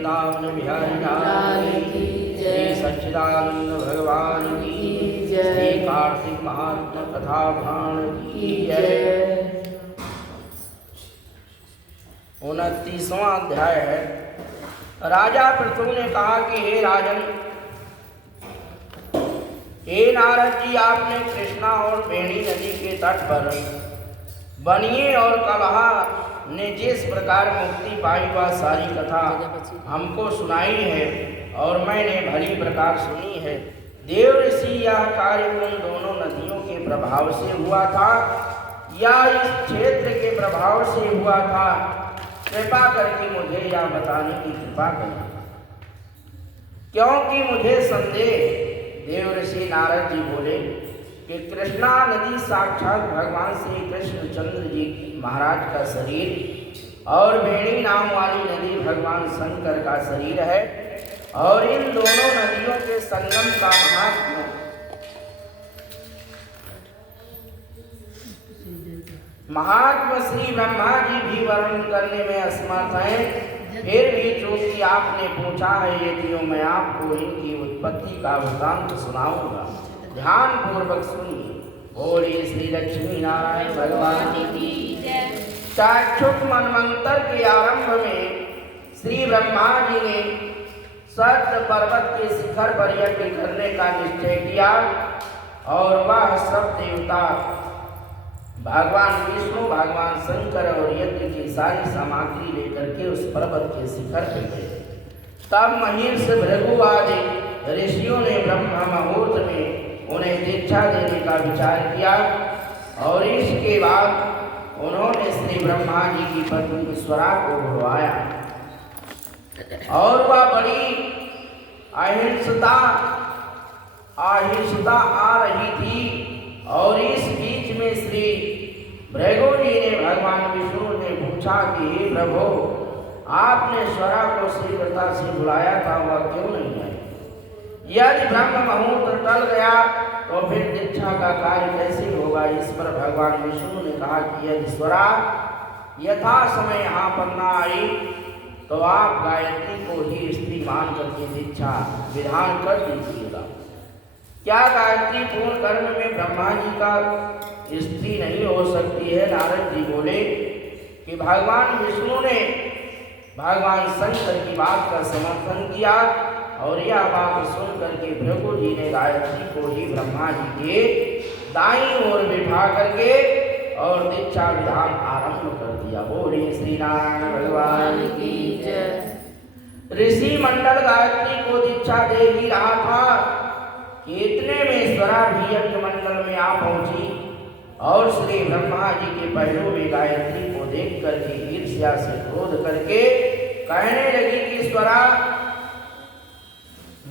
वृंदावन बिहारी लाल की, श्री सच्चिदानंद भगवान की, श्री कार्तिक महात्मा कथा पुराण की जय। 29वां अध्याय है। राजा पृथु ने कहा कि हे राजन, हे नारद जी, आपने कृष्णा और वेणी नदी के तट पर बनिए और कलहा ने जिस प्रकार मुक्ति पाई वह सारी कथा हमको सुनाई है और मैंने भली प्रकार सुनी है। देव ऋषि यह कार्य उन दोनों नदियों के प्रभाव से हुआ था या इस क्षेत्र के प्रभाव से हुआ था? कृपा करके मुझे यह बताने की कृपा करें, क्योंकि मुझे संदेह। देव ऋषि नारद जी बोले कि कृष्णा नदी साक्षात भगवान श्री कृष्णचंद्र जी महाराज का शरीर और वेणी नाम वाली नदी भगवान शंकर का शरीर है और इन दोनों नदियों के संगम का महात्मा श्री ब्रह्मा जी भी वर्णन करने में असमर्थ हैं। फिर भी चूंकि आपने पूछा है, यदि मैं आपको इनकी उत्पत्ति का वृत्तांत सुनाऊंगा। ध्यान पूर्वक सुनिए। बोलिए श्री लक्ष्मी नारायण भगवान की जय। चाक्षुष मनवंतर के आरंभ में श्री ब्रह्मा जी ने सत्य पर्वत के शिखर पर यज्ञ करने का निश्चय किया और वह सब देवता भगवान विष्णु, भगवान शंकर और यज्ञ की सारी सामग्री लेकर के उस पर्वत के शिखर पर गए। तब महिष भृगु आदि ऋषियों ने ब्रह्म मुहूर्त में उन्हें दीक्षा देने का विचार किया और इसके बाद उन्होंने श्री ब्रह्मा जी की पत्नी ईश्वरा को बुलवाया और वह बड़ी अहिंसता आ रही थी और इस बीच में श्री भृगु जी ने भगवान विष्णु ने पूछा कि हे प्रभु, आपने ईश्वरा को शीघ्रता से बुलाया था, वह क्यों नहीं आई? यदि ब्रह्म मुहूर्त टल गया तो फिर दीक्षा का कार्य कैसे होगा? इस पर भगवान विष्णु ने कहा कि यदि ईश्वरा यथा समय यहाँ पर न आई तो आप गायत्री को ही स्त्री मान करके दीक्षा विधान कर दीजिएगा। क्या गायत्री पूर्ण कर्म में ब्रह्मा जी का स्त्री नहीं हो सकती है? नारद जी बोले कि भगवान विष्णु ने भगवान शंकर की बात का समर्थन किया और यह बात सुन करके भृगु जी ने गायत्री को ही ब्रह्मा जी के दाईं ओर बिठा करके और दीक्षा विधान आरंभ कर दिया। बोलिए श्री नारायण भगवान की जय। ऋषि मंडल गायत्री को दीक्षा दे ही रहा था कि इतने में ईश्वरा भी यज्ञ मंडल में आ पहुंची और श्री ब्रह्मा जी के पहलू में गायत्री को देख करके ईर्ष्या से क्रोध करके कहने लगी कि ईश्वरा,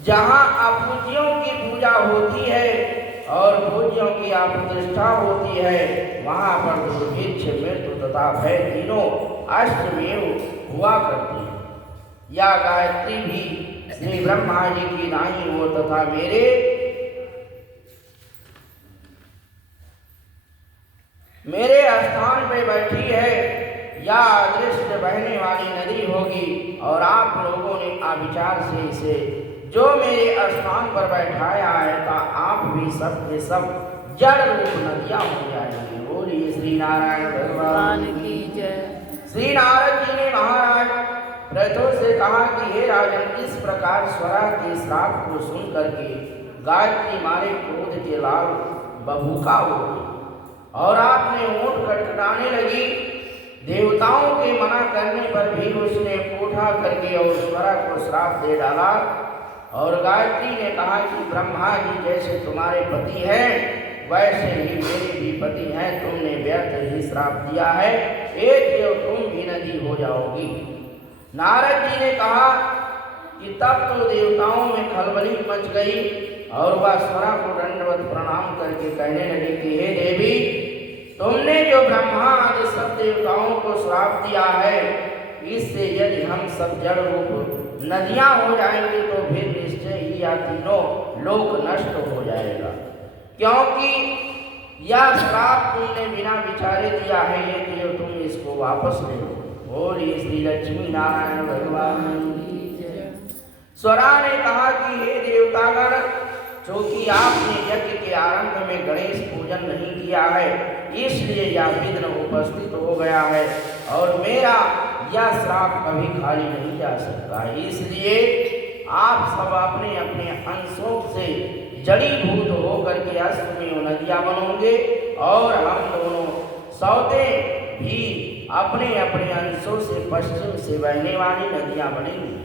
जहाँ अपूज्यों की पूजा होती है और पूज्यों की अप्रतिष्ठा होती है, वहाँ पर दुर्भिक्ष, मृत्यु तथा भय तीनों अष्टमेव हुआ करती है। या गायत्री भी श्री ब्रह्मा जी की दाईं ओर तथा मेरे स्थान पे बैठी है। या अदृश्य बहने वाली नदी होगी और आप लोगों ने अविचार से इसे जो मेरे स्थान पर बैठाया है ता आप भी सब के सब जड़ रूप नदियां हो जाएंगी। बोलिए श्री नारायण भगवान की जय। श्री नारद जी ने महाराज पृथु से कहा कि हे राजन, इस प्रकार स्वरा के श्राप को सुन करके गायत्री मारे क्रोध के लाल बभूका हो गई और आपने ऊँट कटकटाने लगी। देवताओं के मना करने पर भी उसने उठा करके और स्वरा को श्राप दे डाला और गायत्री ने कहा कि ब्रह्मा जी जैसे तुम्हारे पति हैं वैसे ही मेरे भी पति हैं, तुमने व्यर्थ ही श्राप दिया है, एक देव तुम भी नदी हो जाओगी। नारद जी ने कहा कि तब तो देवताओं में खलबली मच गई और वह स्वरा को दंडवत प्रणाम करके कहने लगे कि हे देवी, तुमने जो ब्रह्मा आदि सब देवताओं को श्राप दिया है, इससे यदि हम सब जड़ रूप नदियां हो जाएंगे तो फिर निश्चय ही यह तीनों लोक नष्ट हो जाएगा, क्योंकि यह श्राप तुमने बिना विचारे दिया है, ये देव तुम इसको वापस ले लो। बोलिए श्री लक्ष्मी नारायण भगवान की जय। स्वरा ने कहा कि हे देवतागण, क्योंकि आपने यज्ञ के आरंभ में गणेश पूजन नहीं किया है, इसलिए यह विघ्न उपस्थित हो गया है और मेरा यह श्राप कभी खाली नहीं जा सकता। इसलिए आप सब अपने अपने अंशों से जड़ीभूत होकर के अश्वमेव नदियां बनोगे और हम दोनों सौते भी अपने अपने अंशों से पश्चिम से बहने वाली नदियां बनेंगी।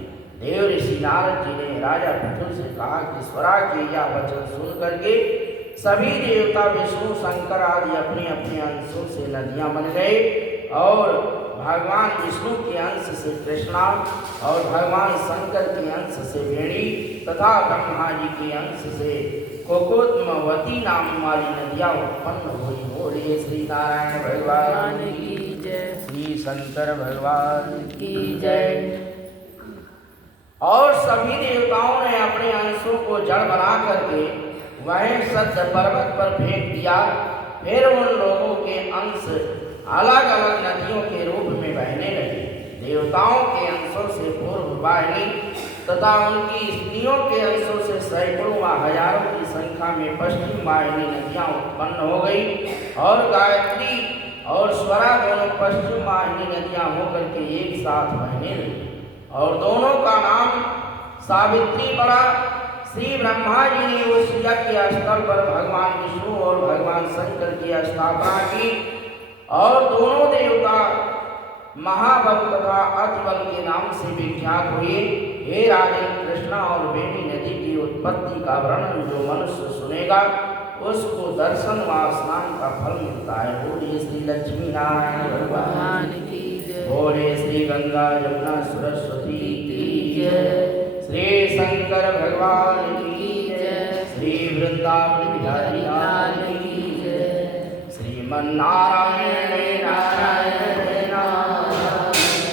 देव ऋषि नारद जी ने राजा पृथु से कहा कि स्वरा के यह वचन सुन करके सभी देवता विष्णु शंकर आदि अपने अपने अंशों से नदियां बन गए और भगवान विष्णु के अंश से कृष्णा और भगवान शंकर के अंश से वेणी तथा ब्रह्मा जी के अंश से कोकोत्मवती नाम वाली नदियां उत्पन्न हुई। बोलिए श्री नारायण भगवान की जय, श्री शंकर भगवान की जय। और सभी देवताओं ने अपने अंशों को जड़ बना करके वहीं सत्य पर्वत पर फेंक दिया। फिर उन लोगों के अंश अलग अलग नदियों के रूप में बहने लगे। देवताओं के अंशों से पूर्व वाहिनी तथा उनकी स्त्रियों के अंशों से सैकड़ों व हजारों की संख्या में पश्चिम वाहिनी नदियां उत्पन्न हो गई और गायत्री और स्वरा दोनों पश्चिम वाहिनी नदियां होकर के एक साथ बहने लगी और दोनों का नाम सावित्री पड़ा। श्री ब्रह्मा जी ने उस यज्ञ स्थल पर भगवान विष्णु और भगवान शंकर की स्थापना की और दोनों देवता महाबल तथा अतिबल के नाम से विख्यात हुए। हे राजन, कृष्णा और वेणी नदी की उत्पत्ति का वर्णन जो मनुष्य सुनेगा उसको दर्शन व स्नान का फल मिलता है। बोलिए श्री लक्ष्मी नारायण भगवान की जय, बोलिए श्री गंगा यमुना सरस्वती की जय, श्री शंकर भगवान की जय, श्री वृंदावन बिहारी लाल की जय, श्रीमन नारायण नारायण